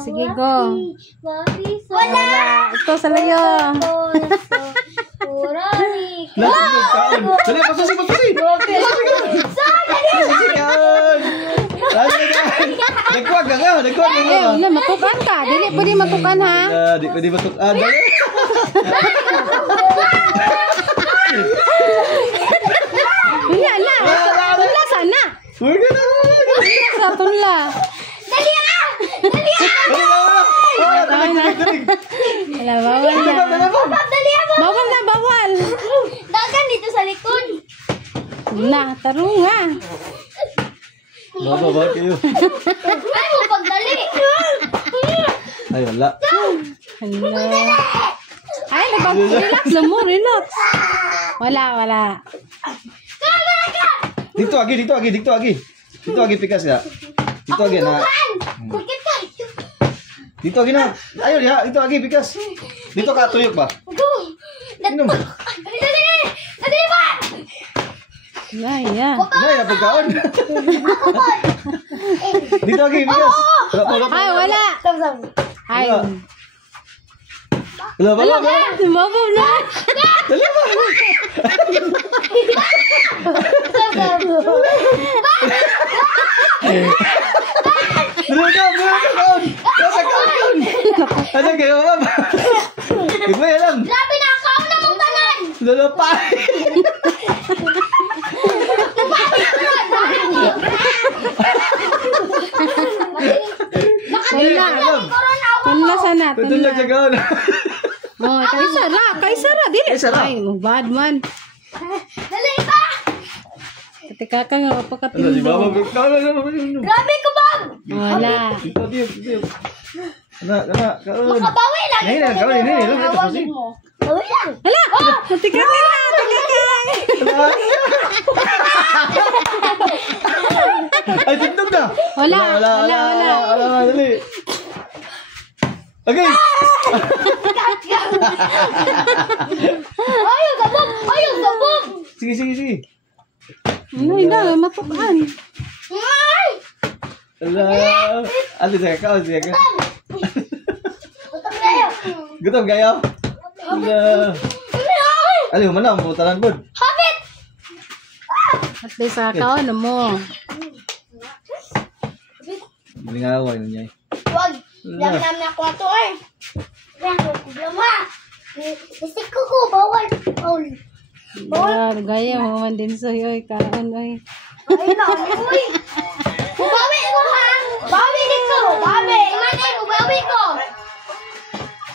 Sige, go. Wala! Ito sa layo. Dali, pasusi. Nagkuwag ka nga. Wala, matukan ka. Dili pwede matukan, ha? Di pwede matukan. Dali. Wala. Tunla sana. Sa tunla. Dali ah! Wala, bawal na. Dali ah! Bawal. Dagan dito sa likod. Na, tarunga. Baba kayo. Ay mo pagdali. Ay, wala. Hello. Ay, relax. Wala. Dito agi. Dito agi pikas ya. Dito agi na. Bakit ka? Dito agi na. Ayo ya, dito agi pikas. Dito ka tuyok ba? Go. Inom. Dali ba? Ya. Nay, napagkaon. Dito agi pikas. Ay, wala. Ay. Wala. Babaw na. Dali ba? Ano kayo, ma'am? Iba yan lang. Grabe na ako na mong tanan. Lulupay. Tunla sana. Tunla siya gawin. Oh, kay Sara. Dili. Sara. Ay, bad man. Dali ba? Ketika ka nga Ano si kapakatindi. Baba? Grabe ko ba? Wala. Dito. Kana. Makabawi lang. Nay, gawin ni. Tawagin mo. Bawi lang. Hala! Ketika ka. Ay, tindog na. Wala. Dali. Okay. Ayaw, gabog. Sige. Ano, hindi. Matukan. Ay! Ala. Ano siya ka? Utang kayo. Gutom kayo? Ala. Ano, mana ang putalan po? Habit! At least sa kaon mo. Malingawa yun niya. Huwag. Dami na ako ito eh. Kaya ako problema. Isik ko. Bawal. Gaya mo man din sa iyo. Kaon ay. Ay na. Uy. Bawi ko ha. Bawi din ko. Bawi. Imanay mo. Bawi ko.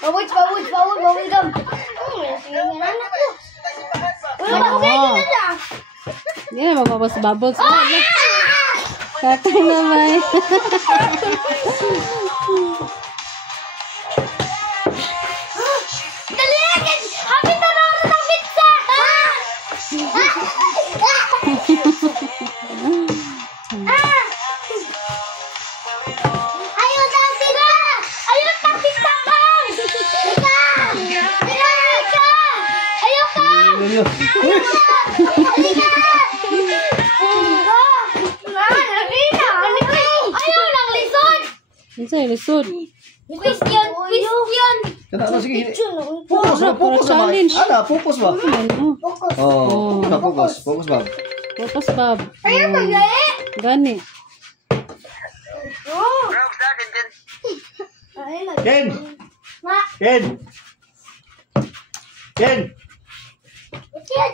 Bawal gam. Sige nga na ko. Uy, okay na siya. Hindi na mababas-babos. Kakay naman. Dali! Habit na naman ng pizza! Ayaw na sila! Ayaw na pizza ka! Ika! Ayaw ka! Ayaw lang lisod! Ano sa'yo, lisod? Question! Kana, sige. Fokus Fokus ba? challenge. Fokus ba? Ano? Oh, fokus ba? Focus, Bob. Ayaw maglae! Gani. Ken! Ma! Ken! Kaya